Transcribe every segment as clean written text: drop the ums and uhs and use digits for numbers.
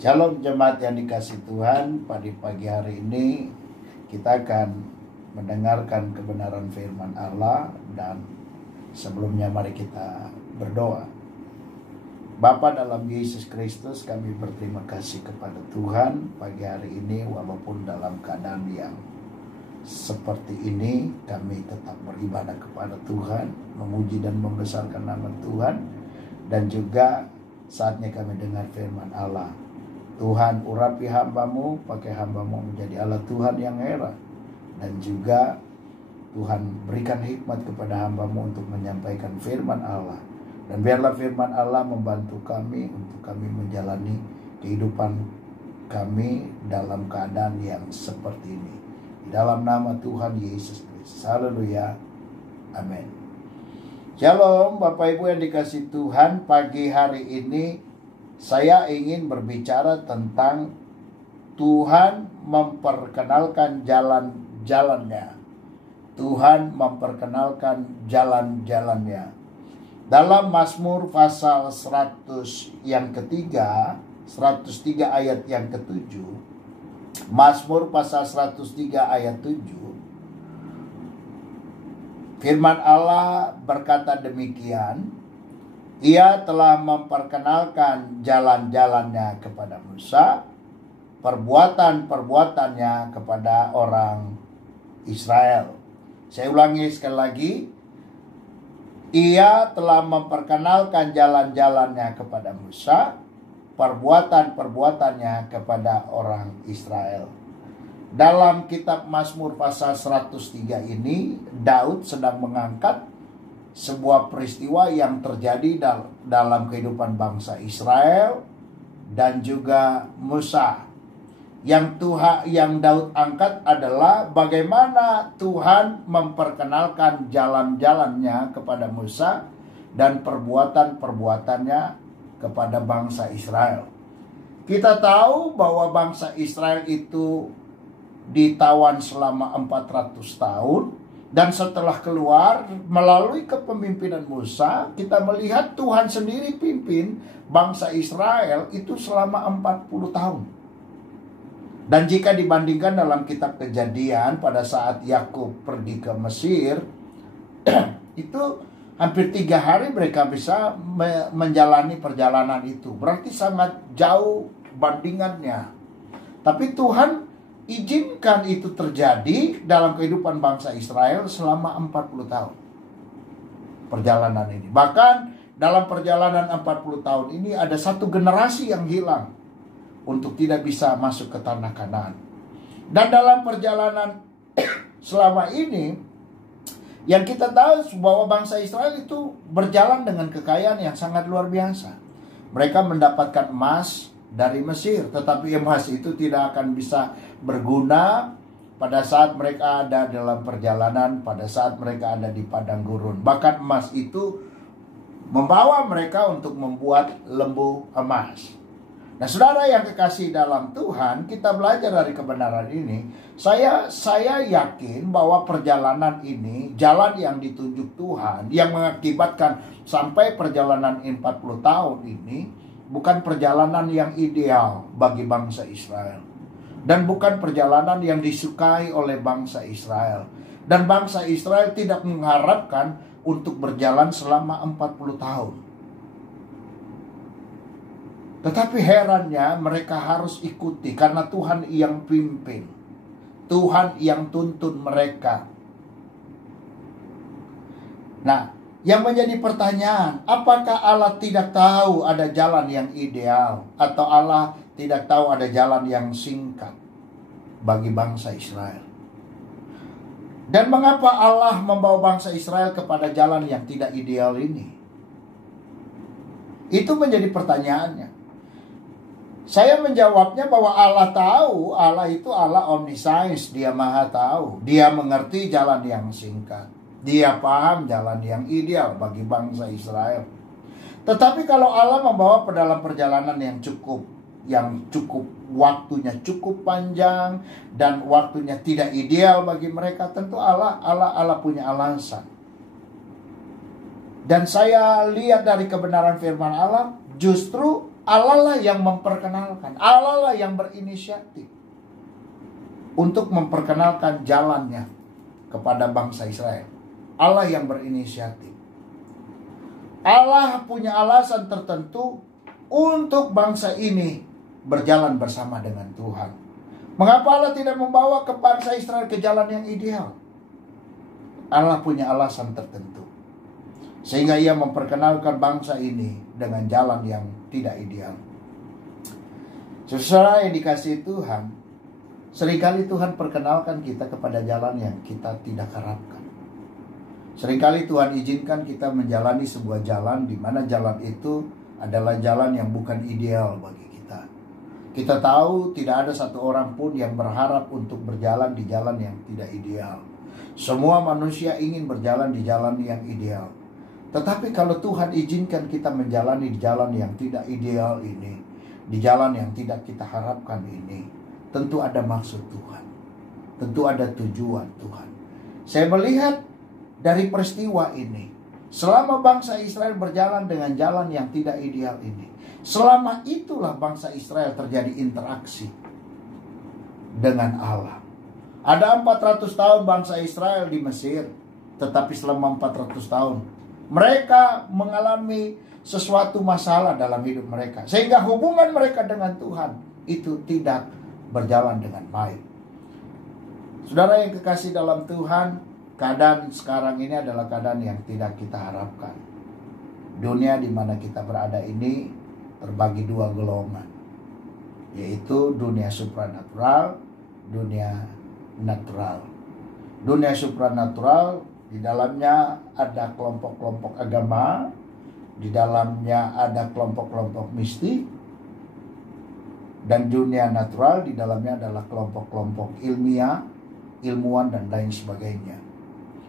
Shalom jemaat yang dikasih Tuhan, pada pagi hari ini kita akan mendengarkan kebenaran firman Allah, dan sebelumnya mari kita berdoa. Bapa dalam Yesus Kristus, kami berterima kasih kepada Tuhan pagi hari ini, walaupun dalam keadaan yang seperti ini kami tetap beribadah kepada Tuhan, memuji dan membesarkan nama Tuhan, dan juga saatnya kami dengar firman Allah. Tuhan, urapi hamba-Mu, pakai hamba-Mu menjadi Allah Tuhan yang heran. Dan juga Tuhan berikan hikmat kepada hamba-Mu untuk menyampaikan firman Allah. Dan biarlah firman Allah membantu kami untuk kami menjalani kehidupan kami dalam keadaan yang seperti ini. Di dalam nama Tuhan Yesus Kristus. Haleluya. Amin. Shalom Bapak Ibu yang dikasih Tuhan, pagi hari ini saya ingin berbicara tentang Tuhan memperkenalkan jalan-jalannya. Tuhan memperkenalkan jalan-jalannya. Dalam Mazmur pasal 100 yang ketiga, 103 ayat yang ketujuh, Mazmur pasal 103 ayat 7, firman Allah berkata demikian, Ia telah memperkenalkan jalan-jalannya kepada Musa, perbuatan-perbuatannya kepada orang Israel. Saya ulangi sekali lagi. Ia telah memperkenalkan jalan-jalannya kepada Musa, perbuatan-perbuatannya kepada orang Israel. Dalam kitab Mazmur pasal 103 ini, Daud sedang mengangkat sebuah peristiwa yang terjadi dalam kehidupan bangsa Israel dan juga Musa. Yang Daud angkat adalah bagaimana Tuhan memperkenalkan jalan-jalannya kepada Musa dan perbuatan-perbuatannya kepada bangsa Israel. Kita tahu bahwa bangsa Israel itu ditawan selama 400 tahun. Dan setelah keluar melalui kepemimpinan Musa, kita melihat Tuhan sendiri pimpin bangsa Israel itu selama 40 tahun. Dan jika dibandingkan dalam kitab Kejadian pada saat Yakub pergi ke Mesir, itu hampir 3 hari mereka bisa menjalani perjalanan itu. Berarti sangat jauh bandingannya. Tapi Tuhan izinkan itu terjadi dalam kehidupan bangsa Israel selama 40 tahun perjalanan ini. Bahkan dalam perjalanan 40 tahun ini ada satu generasi yang hilang untuk tidak bisa masuk ke tanah Kanaan. Dan dalam perjalanan selama ini yang kita tahu bahwa bangsa Israel itu berjalan dengan kekayaan yang sangat luar biasa. Mereka mendapatkan emas dari Mesir, tetapi emas itu tidak akan bisa berguna pada saat mereka ada dalam perjalanan, pada saat mereka ada di padang gurun. Bahkan emas itu membawa mereka untuk membuat lembu emas. Nah, saudara yang kekasih dalam Tuhan, kita belajar dari kebenaran ini. Saya yakin bahwa perjalanan ini, jalan yang ditunjuk Tuhan, yang mengakibatkan sampai perjalanan 40 tahun ini, bukan perjalanan yang ideal bagi bangsa Israel. Dan bukan perjalanan yang disukai oleh bangsa Israel. Dan bangsa Israel tidak mengharapkan untuk berjalan selama 40 tahun. Tetapi herannya mereka harus ikuti karena Tuhan yang pimpin. Tuhan yang tuntun mereka. Nah, yang menjadi pertanyaan, apakah Allah tidak tahu ada jalan yang ideal? Atau Allah tidak tahu ada jalan yang singkat bagi bangsa Israel? Dan mengapa Allah membawa bangsa Israel kepada jalan yang tidak ideal ini? Itu menjadi pertanyaannya. Saya menjawabnya bahwa Allah tahu, Allah itu Allah omniscience, Dia maha tahu. Dia mengerti jalan yang singkat. Dia paham jalan yang ideal bagi bangsa Israel. Tetapi kalau Allah membawa ke dalam perjalanan yang cukup waktunya cukup panjang dan waktunya tidak ideal bagi mereka, tentu Allah punya alasan. Dan saya lihat dari kebenaran firman Allah, justru Allah lah yang memperkenalkan, Allah lah yang berinisiatif untuk memperkenalkan jalannya kepada bangsa Israel. Allah yang berinisiatif. Allah punya alasan tertentu untuk bangsa ini berjalan bersama dengan Tuhan. Mengapa Allah tidak membawa ke bangsa Israel ke jalan yang ideal? Allah punya alasan tertentu, sehingga ia memperkenalkan bangsa ini dengan jalan yang tidak ideal. Saudara yang dikasihi Tuhan, seringkali Tuhan perkenalkan kita kepada jalan yang kita tidak harapkan. Seringkali Tuhan izinkan kita menjalani sebuah jalan di mana jalan itu adalah jalan yang bukan ideal bagi kita. Kita tahu tidak ada satu orang pun yang berharap untuk berjalan di jalan yang tidak ideal. Semua manusia ingin berjalan di jalan yang ideal. Tetapi kalau Tuhan izinkan kita menjalani di jalan yang tidak ideal ini, di jalan yang tidak kita harapkan ini, tentu ada maksud Tuhan. Tentu ada tujuan Tuhan. Saya melihat dari peristiwa ini, selama bangsa Israel berjalan dengan jalan yang tidak ideal ini, selama itulah bangsa Israel terjadi interaksi dengan Allah. Ada 400 tahun bangsa Israel di Mesir, tetapi selama 400 tahun mereka mengalami sesuatu masalah dalam hidup mereka, sehingga hubungan mereka dengan Tuhan itu tidak berjalan dengan baik. Saudara yang kekasih dalam Tuhan, keadaan sekarang ini adalah keadaan yang tidak kita harapkan. Dunia di mana kita berada ini terbagi dua golongan, yaitu dunia supranatural, dunia natural. Dunia supranatural, di dalamnya ada kelompok-kelompok agama, di dalamnya ada kelompok-kelompok mistik, dan dunia natural di dalamnya adalah kelompok-kelompok ilmiah, ilmuwan dan lain sebagainya.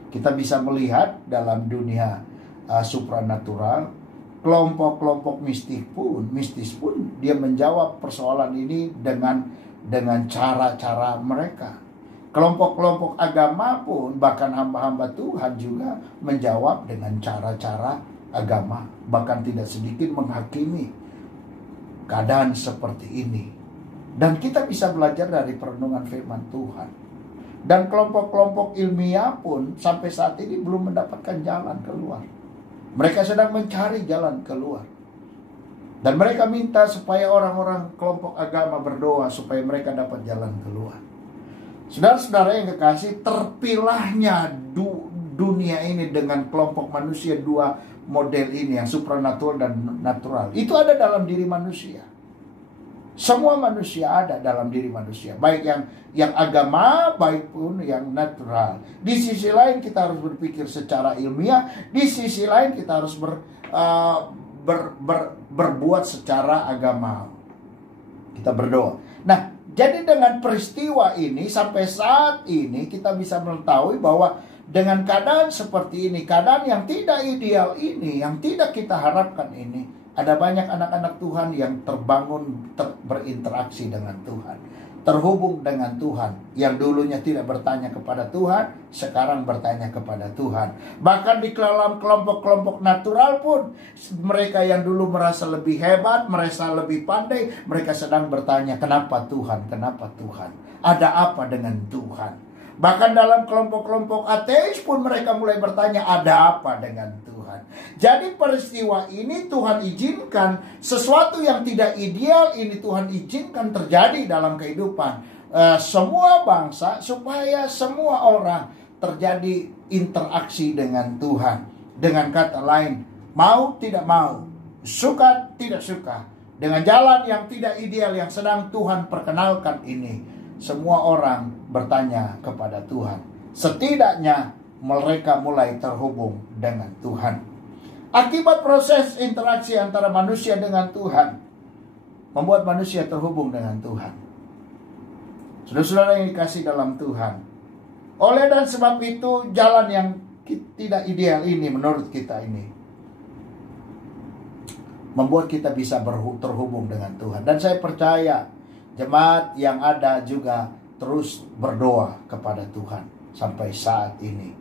Kita bisa melihat dalam dunia supranatural, kelompok-kelompok mistis pun dia menjawab persoalan ini dengan cara-cara mereka. Kelompok-kelompok agama pun, bahkan hamba-hamba Tuhan juga menjawab dengan cara-cara agama, bahkan tidak sedikit menghakimi keadaan seperti ini. Dan kita bisa belajar dari perenungan firman Tuhan. Dan kelompok-kelompok ilmiah pun sampai saat ini belum mendapatkan jalan keluar. Mereka sedang mencari jalan keluar. Dan mereka minta supaya orang-orang kelompok agama berdoa supaya mereka dapat jalan keluar. Saudara-saudara yang kekasih, terpilahnya dunia ini dengan kelompok manusia dua model ini, yang supranatural dan natural, itu ada dalam diri manusia. Semua manusia ada dalam diri manusia, baik yang agama, baik pun yang natural. Di sisi lain kita harus berpikir secara ilmiah, di sisi lain kita harus berbuat secara agama. Kita berdoa. Nah, jadi dengan peristiwa ini sampai saat ini kita bisa mengetahui bahwa dengan keadaan seperti ini, keadaan yang tidak ideal ini, yang tidak kita harapkan ini, ada banyak anak-anak Tuhan yang terbangun, berinteraksi dengan Tuhan, terhubung dengan Tuhan, yang dulunya tidak bertanya kepada Tuhan, sekarang bertanya kepada Tuhan. Bahkan di dalam kelompok-kelompok natural pun, mereka yang dulu merasa lebih hebat, merasa lebih pandai, mereka sedang bertanya, kenapa Tuhan, kenapa Tuhan, ada apa dengan Tuhan. Bahkan dalam kelompok-kelompok ateis pun mereka mulai bertanya, ada apa dengan Tuhan. Jadi peristiwa ini Tuhan izinkan, sesuatu yang tidak ideal ini Tuhan izinkan terjadi dalam kehidupan semua bangsa, supaya semua orang terjadi interaksi dengan Tuhan. Dengan kata lain, mau tidak mau, suka tidak suka, dengan jalan yang tidak ideal yang sedang Tuhan perkenalkan ini, semua orang bertanya kepada Tuhan. Setidaknya mereka mulai terhubung dengan Tuhan. Akibat proses interaksi antara manusia dengan Tuhan, membuat manusia terhubung dengan Tuhan. Saudara-saudara yang dikasih dalam Tuhan, oleh dan sebab itu jalan yang tidak ideal ini menurut kita ini membuat kita bisa terhubung dengan Tuhan. Dan saya percaya jemaat yang ada juga terus berdoa kepada Tuhan sampai saat ini.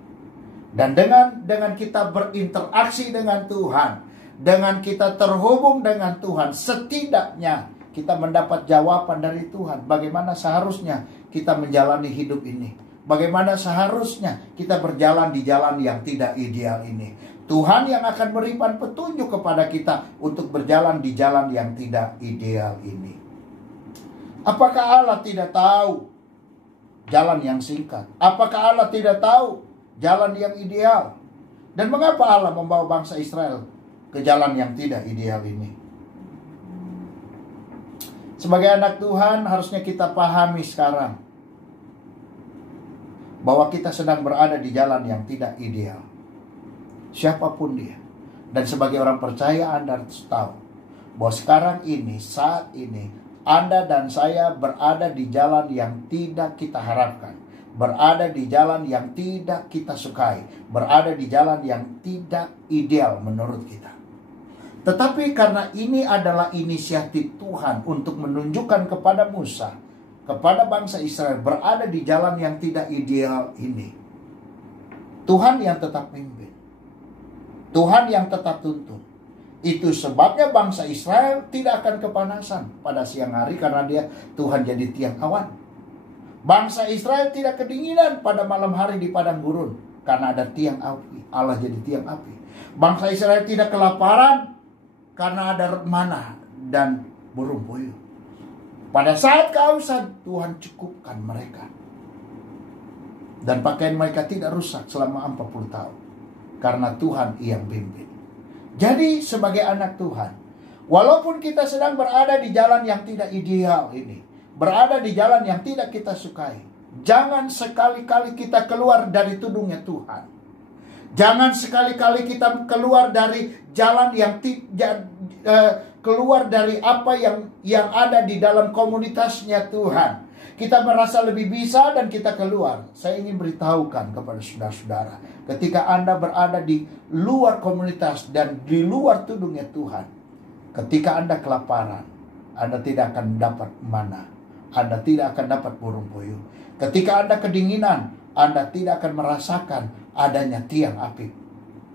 Dan dengan kita berinteraksi dengan Tuhan, Dengan kita terhubung dengan Tuhan, setidaknya kita mendapat jawaban dari Tuhan. Bagaimana seharusnya kita menjalani hidup ini. Bagaimana seharusnya kita berjalan di jalan yang tidak ideal ini. Tuhan yang akan berikan petunjuk kepada kita untuk berjalan di jalan yang tidak ideal ini. Apakah Allah tidak tahu jalan yang singkat? Apakah Allah tidak tahu jalan yang ideal? Dan mengapa Allah membawa bangsa Israel ke jalan yang tidak ideal ini? Sebagai anak Tuhan, harusnya kita pahami sekarang bahwa kita sedang berada di jalan yang tidak ideal. Siapapun dia. Dan sebagai orang percaya, Anda harus tahu bahwa sekarang ini, saat ini, Anda dan saya berada di jalan yang tidak kita harapkan. Berada di jalan yang tidak kita sukai. Berada di jalan yang tidak ideal menurut kita. Tetapi karena ini adalah inisiatif Tuhan untuk menunjukkan kepada Musa, kepada bangsa Israel, berada di jalan yang tidak ideal ini, Tuhan yang tetap pimpin, Tuhan yang tetap tuntun. Itu sebabnya bangsa Israel tidak akan kepanasan pada siang hari karena Tuhan jadi tiang awan. Bangsa Israel tidak kedinginan pada malam hari di padang gurun karena ada tiang api. Allah jadi tiang api. Bangsa Israel tidak kelaparan karena ada mana dan burung puyuh. Pada saat kehausan, Tuhan cukupkan mereka. Dan pakaian mereka tidak rusak selama 40 tahun. Karena Tuhan yang pimpin. Jadi sebagai anak Tuhan, walaupun kita sedang berada di jalan yang tidak ideal ini, berada di jalan yang tidak kita sukai, jangan sekali-kali kita keluar dari tudungnya Tuhan. Jangan sekali-kali kita keluar dari jalan yang keluar dari apa yang ada di dalam komunitasnya Tuhan. Kita merasa lebih bisa dan kita keluar. Saya ingin beritahukan kepada saudara-saudara, ketika Anda berada di luar komunitas dan di luar tudungnya Tuhan, ketika Anda kelaparan, Anda tidak akan dapat mana, Anda tidak akan dapat burung puyuh. Ketika Anda kedinginan, Anda tidak akan merasakan adanya tiang api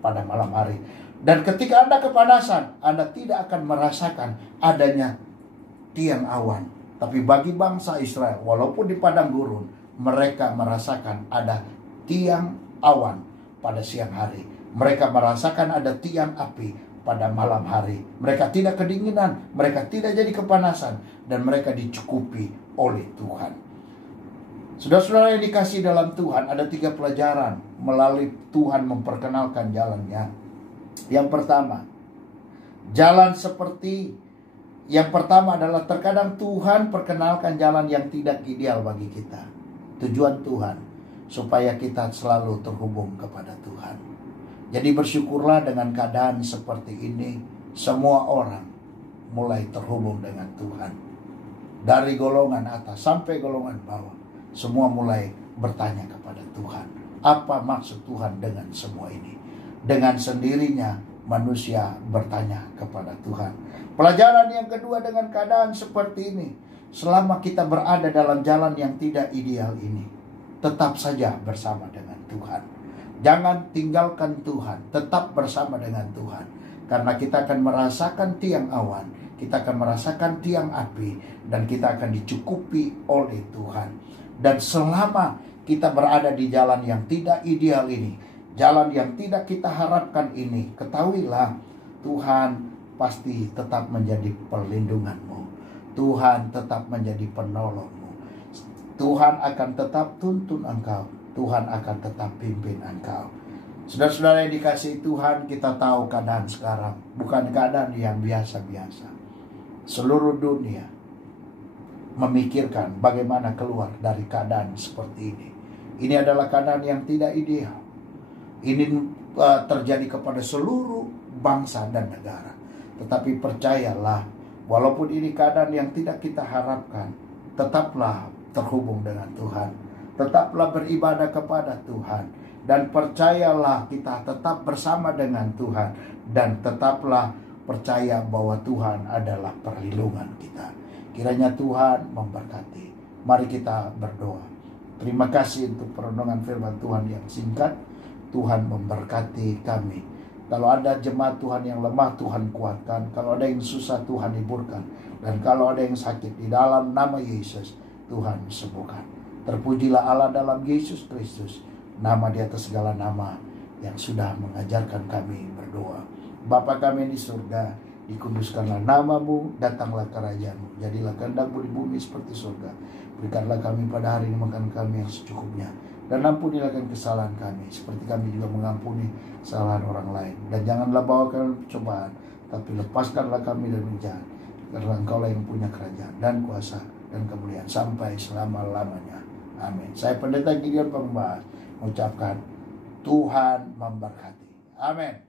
pada malam hari. Dan ketika Anda kepanasan, Anda tidak akan merasakan adanya tiang awan. Tapi bagi bangsa Israel, walaupun di padang gurun, mereka merasakan ada tiang awan pada siang hari. Mereka merasakan ada tiang api pada malam hari. Mereka tidak kedinginan, mereka tidak jadi kepanasan, dan mereka dicukupi oleh Tuhan. Saudara-saudara yang dikasih dalam Tuhan, ada 3 pelajaran melalui Tuhan memperkenalkan jalannya. Yang pertama, yang pertama adalah terkadang Tuhan perkenalkan jalan yang tidak ideal bagi kita. Tujuan Tuhan supaya kita selalu terhubung kepada Tuhan. Jadi bersyukurlah dengan keadaan seperti ini, semua orang mulai terhubung dengan Tuhan. Dari golongan atas sampai golongan bawah, semua mulai bertanya kepada Tuhan. Apa maksud Tuhan dengan semua ini? Dengan sendirinya manusia bertanya kepada Tuhan. Pelajaran yang kedua dengan keadaan seperti ini, selama kita berada dalam jalan yang tidak ideal ini, tetap saja bersama dengan Tuhan. Jangan tinggalkan Tuhan, tetap bersama dengan Tuhan. Karena kita akan merasakan tiang awan, kita akan merasakan tiang api, dan kita akan dicukupi oleh Tuhan. Dan selama kita berada di jalan yang tidak ideal ini, jalan yang tidak kita harapkan ini, ketahuilah Tuhan pasti tetap menjadi perlindunganmu. Tuhan tetap menjadi penolongmu. Tuhan akan tetap tuntun engkau. Tuhan akan tetap pimpin engkau. Saudara-saudara yang dikasihi Tuhan, kita tahu keadaan sekarang bukan keadaan yang biasa-biasa. Seluruh dunia memikirkan bagaimana keluar dari keadaan seperti ini. Ini adalah keadaan yang tidak ideal. Ini terjadi kepada seluruh bangsa dan negara. Tetapi percayalah, walaupun ini keadaan yang tidak kita harapkan, tetaplah terhubung dengan Tuhan. Tetaplah beribadah kepada Tuhan. Dan percayalah kita tetap bersama dengan Tuhan. Dan tetaplah percaya bahwa Tuhan adalah perlindungan kita. Kiranya Tuhan memberkati. Mari kita berdoa. Terima kasih untuk perenungan firman Tuhan yang singkat. Tuhan memberkati kami. Kalau ada jemaat Tuhan yang lemah, Tuhan kuatkan. Kalau ada yang susah, Tuhan hiburkan. Dan kalau ada yang sakit, di dalam nama Yesus, Tuhan sembuhkan. Terpujilah Allah dalam Yesus Kristus, nama di atas segala nama, yang sudah mengajarkan kami berdoa. Bapa kami di surga, dikuduskanlah namamu, datanglah kerajaanmu, jadilah kehendakmu di bumi seperti surga. Berikanlah kami pada hari ini makan kami yang secukupnya, dan ampunilah kesalahan kami, seperti kami juga mengampuni kesalahan orang lain. Dan janganlah bawa kami percobaan, tapi lepaskanlah kami dari jahat. Karena Engkaulah yang punya kerajaan dan kuasa dan kemuliaan sampai selama-lamanya. Amin. Saya Pendeta Gideon Pembahas mengucapkan Tuhan memberkati. Amin.